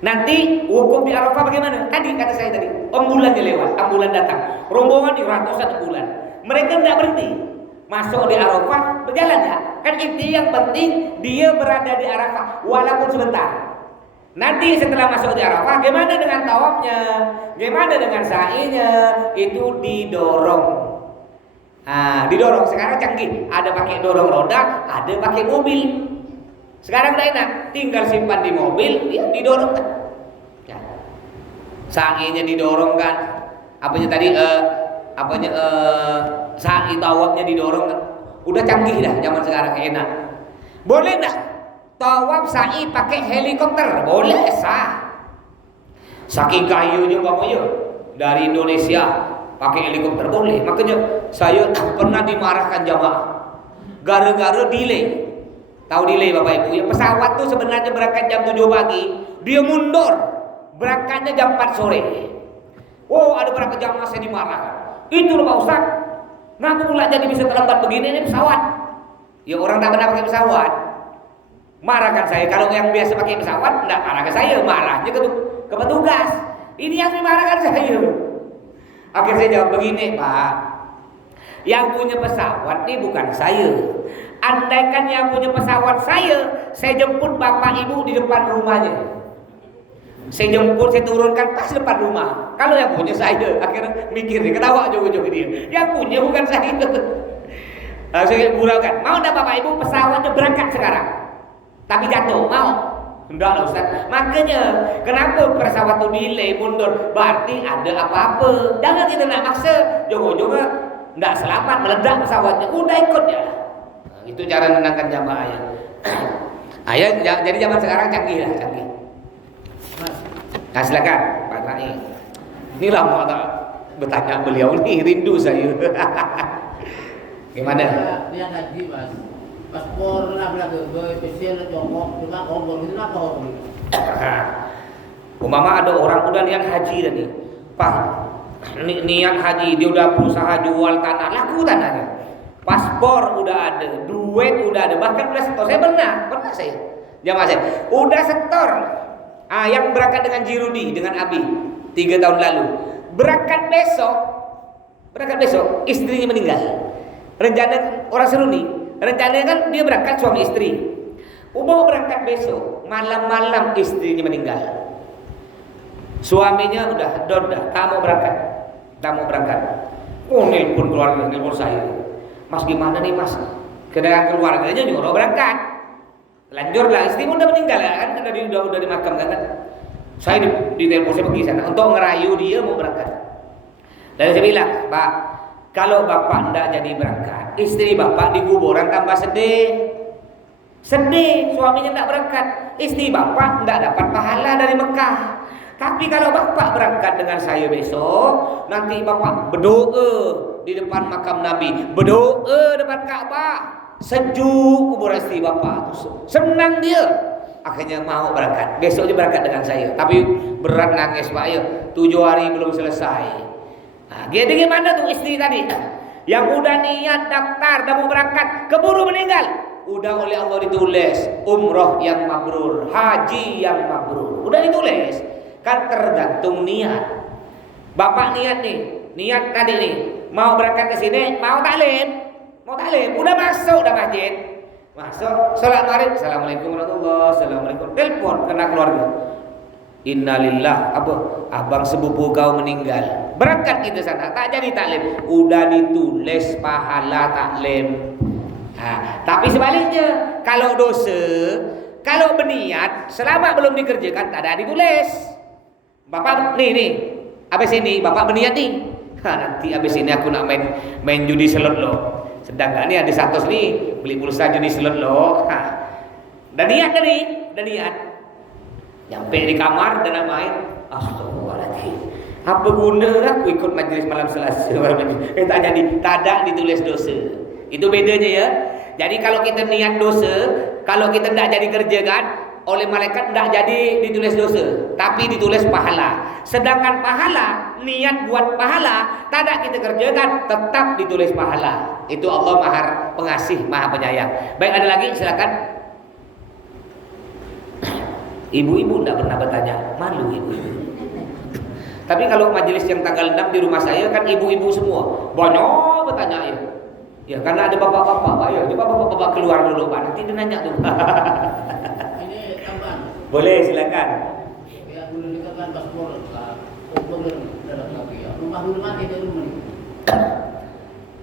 Nanti wukuf di Arafah bagaimana? Tadi kata saya tadi, ambulannya lewat, ambulan datang, rombongan di ratusan ambulan. Mereka tidak berhenti, masuk di Arafah, berjalan ya. Kan itu yang penting dia berada di Arafah walaupun sebentar. Nanti setelah masuk di Arafah, gimana dengan tawafnya? Gimana dengan sa'inya? Itu didorong. Didorong. Sekarang canggih, ada pakai dorong roda, ada pakai mobil. Sekarang udah enak, tinggal simpan di mobil, ya didorong kan. Ya. Sa'inya didorong kan. Sa'i tawafnya didorong kan. Udah canggih dah zaman sekarang, enak. Boleh enggak tawaf sa'i pakai helikopter? Boleh, sah. Saking kayunya Bapak ya, dari Indonesia pakai helikopter boleh. Makanya saya pernah dimarahkan jamaah gara-gara delay. Tahu delay Bapak Ibu ya, pesawat tuh sebenarnya berangkat jam 7 pagi, dia mundur berangkatnya jam 4 sore. Oh, ada berapa jamaah saya dimarahkan. Itu loh Pak Ustaz, kenapa pula jadi bisa terlambat begini, ini pesawat. Ya orang tak pernah pakai pesawat. Marahkan saya. Kalau yang biasa pakai pesawat, enggak marah ke saya, marahnya ke petugas. Ini yang dimarahkan saya. Akhirnya saya jawab begini, Pak. Yang punya pesawat ini bukan saya. Andaikan yang punya pesawat saya jemput bapak ibu di depan rumahnya. Saya jemput, saya turunkan pas depan rumah. Kalau yang punya saya, akhirnya mikir dia, ketawa juga dia. Yang punya bukan saya. Saya guraukan, mau enggak bapak ibu pesawatnya berangkat sekarang? Tapi jatuh, mau? Enggak lah Ustaz. Makanya kenapa pesawat itu delay mundur? Berarti ada apa-apa. Jangan kita nak maksa. Jogo-jogo enggak selamat, meledak pesawatnya. Udah ikut ya. Nah, itu cara menenangkan jamaah ya. Ayah, jadi zaman sekarang canggih lah, canggih. Nah silakan Pak Naik. Ini lama tak bertanya beliau nih, rindu saya. Gimana? Dia haji Mas. Paspor nak berlaku, spesial Jongkok, cuma kompor itu apa kompor? Umpama ada orang udah niat haji tadi, Pak, niat haji dia udah berusaha jual tanah, laku tanahnya, paspor udah ada, duit udah ada, bahkan udah setor. Saya pernah saya, jamaah saya, udah setor. Yang berangkat dengan Jirudi, dengan Abi 3 tahun lalu, berangkat besok, istrinya meninggal. Rencana orang Seruni, rencananya kan dia berangkat suami istri. Mau berangkat besok, malam-malam istrinya meninggal. Suaminya udah tak mau berangkat. Nelpon keluarga, nelpon saya. Mas gimana nih Mas? Kedatangan keluarganya nyuruh berangkat. Lanjutlah, istrimu udah meninggal kan, udah dimakamkan kan. Saya di telepon, saya pergi sana untuk ngerayu dia mau berangkat. Dan saya bilang, Pak, kalau bapak tidak jadi berangkat, istri bapak di kuburan tambah sedih. Suaminya tidak berangkat, istri bapak tidak dapat pahala dari Mekah. Tapi kalau bapak berangkat dengan saya besok, nanti bapak berdoa di depan makam Nabi, berdoa depan Ka'bah, sejuk kubur istri bapak. Senang dia, akhirnya mau berangkat. Besoknya berangkat dengan saya. Tapi berat nangis Pak ya, 7 hari belum selesai. Nah, jadi gimana tuh istri tadi yang udah niat daftar dan mau berangkat keburu meninggal, udah oleh Allah ditulis umroh yang mabrur, haji yang mabrur, udah ditulis. Kan tergantung niat. Bapak niat tadi nih mau berangkat ke sini, mau taklim, udah masuk masjid, sholat maghrib, assalamualaikum warahmatullahi, assalamualaikum, telepon kena keluarga. Innalillah, abang sepupu kau meninggal. Berangkat kita sana, tak jadi taklim, udah ditulis pahala taklim. Tapi sebaliknya, kalau dosa, kalau berniat, selama belum dikerjakan tak ada ditulis. Bapak nih, abis ini bapak berniat nih. Nanti abis ini aku nak main judi slot loh. Sedang nih ada 100 nih, beli pulsa judi slot loh. Dan niat tadi, Nyampe di kamar dan nak main, astagfirullahaladzim. Apa guna aku ikut majlis malam Selasa? Tak jadi, tak ada ditulis dosa. Itu bedanya ya. Jadi kalau kita niat dosa, kalau kita tidak jadi kerjakan, oleh malaikat tidak jadi ditulis dosa, tapi ditulis pahala. Sedangkan pahala, niat buat pahala, tak ada kita kerjakan, tetap ditulis pahala. Itu Allah Maha Pengasih, Maha Penyayang. Baik, ada lagi silakan. Ibu-ibu tidak pernah bertanya, malu ibu-ibu. Tapi kalau majelis yang tanggal 6 di rumah saya kan ibu-ibu semua, banyak bertanya ya. Ya karena ada bapak-bapak, ayo coba bapak-bapak keluar dulu Pak, nanti dia nanya tuh. Ini tambahan. Boleh silakan. Ya dulu dikatakan paspor, kompor dalam lagi ya. Rumah dulu mati dari rumah ini.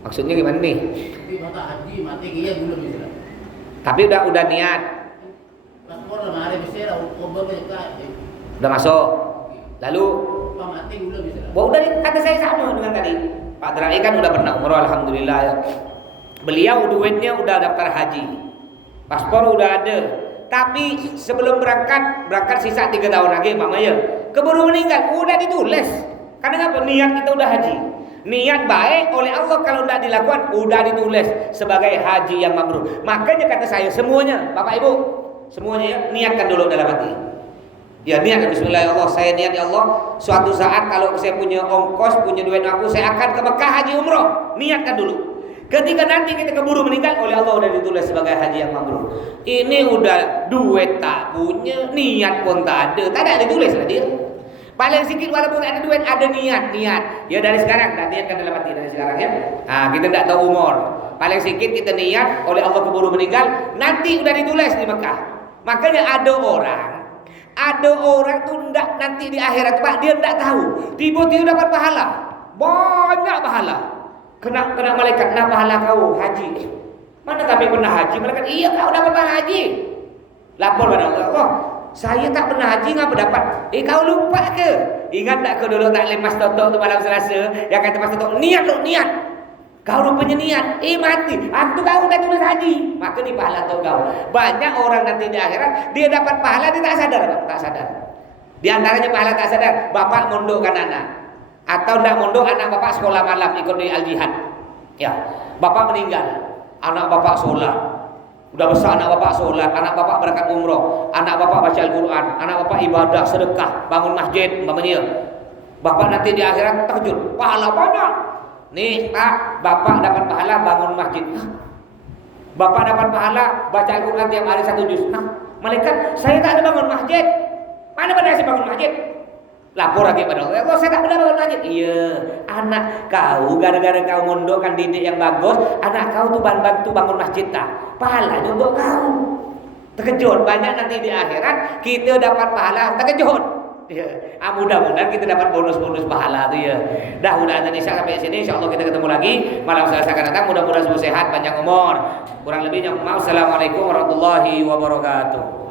Maksudnya gimana nih? Di mata haji mati dia dulu bisa. Tapi udah niat. Paspor sama hari bisa kompor kita. Udah masuk. Lalu Pak mati dulu bisa. udah kata saya sama dengan tadi. Pak Drai kan udah pernah umroh alhamdulillah ya. Beliau duitnya udah daftar haji. Paspor udah ada. Tapi sebelum berangkat sisa 3 tahun lagi mama ya. Keburu meninggal, udah ditulis. Karena apa? Niat kita udah haji. Niat baik oleh Allah kalau tidak dilakukan udah ditulis sebagai haji yang mabrur. Makanya kata saya semuanya, Bapak Ibu, semuanya ya, niatkan dulu dalam hati. Ya niatkan bismillah ya Allah, saya niat ya Allah, suatu saat kalau saya punya ongkos, punya duit aku, saya akan ke Mekah haji umroh. Niatkan dulu. Ketika nanti kita keburu meninggal, oleh Allah udah ditulis sebagai haji yang mabrur. Ini udah duit tak punya, niat pun tak ada ditulis lah dia. Paling sedikit walaupun ada duit, ada niat. Ya dari sekarang, niatkan dalam hati dari sekarang ya. Kita tidak tahu umur. Paling sedikit kita niat, oleh Allah keburu meninggal, nanti udah ditulis di Mekah. Makanya ada orang tuh ndak nanti di akhirat Pak, dia ndak tahu. Tiba-tiba dapat pahala. Banyak pahala. Kena malaikat, nah pahala kau haji. Mana kami pernah haji? Malaikat, iya kau dapat pahala haji. Lapor pada Allah, oh saya tak pernah haji, ngapa dapat? Kau lupa ke? Ingat tak kau dulu tak lemas totok tu malam Selasa? Yang kata mas totok, niat. Kau rupanya niat, mati. Aku kau dah tulis haji. Maka ni pahala tau kau. Banyak orang nanti di akhirat, dia dapat pahala, dia tak sadar. Di antaranya pahala tak sadar, bapak mondokkan anak. Atau tidak mondok, anak bapak sekolah malam ikut di al-jihad. Ya, bapak meninggal, anak bapak sholat. Udah besar anak bapak sholat, anak bapak berangkat umroh, anak bapak baca Al-Quran, anak bapak ibadah, sedekah, bangun masjid, umpamanya. Bapak nanti di akhirat terkejut, pahala banyak. Nih Pak, bapak dapat pahala bangun masjid. Bapak dapat pahala baca Al-Quran tiap hari 1 juz. Malaikat, saya tak ada bangun masjid. Mana benar saya bangun masjid? Lapor lagi pada Allah, saya tak pernah bangun masjid. Iya, anak kau gara-gara kau mondokkan didik yang bagus, anak kau tuh bantu bangun masjid tak? Pahalanya untuk kau. Terkejut, banyak nanti di akhirat kita dapat pahala, terkejut. Ya, mudah-mudahan kita dapat bonus-bonus pahala tu ya. Dah udah Indonesia sampai sini, insyaallah kita ketemu lagi malam Selasa akan datang. Mudah-mudahan semua sehat, panjang umur. Kurang lebihnya, Assalamualaikum warahmatullahi wabarakatuh.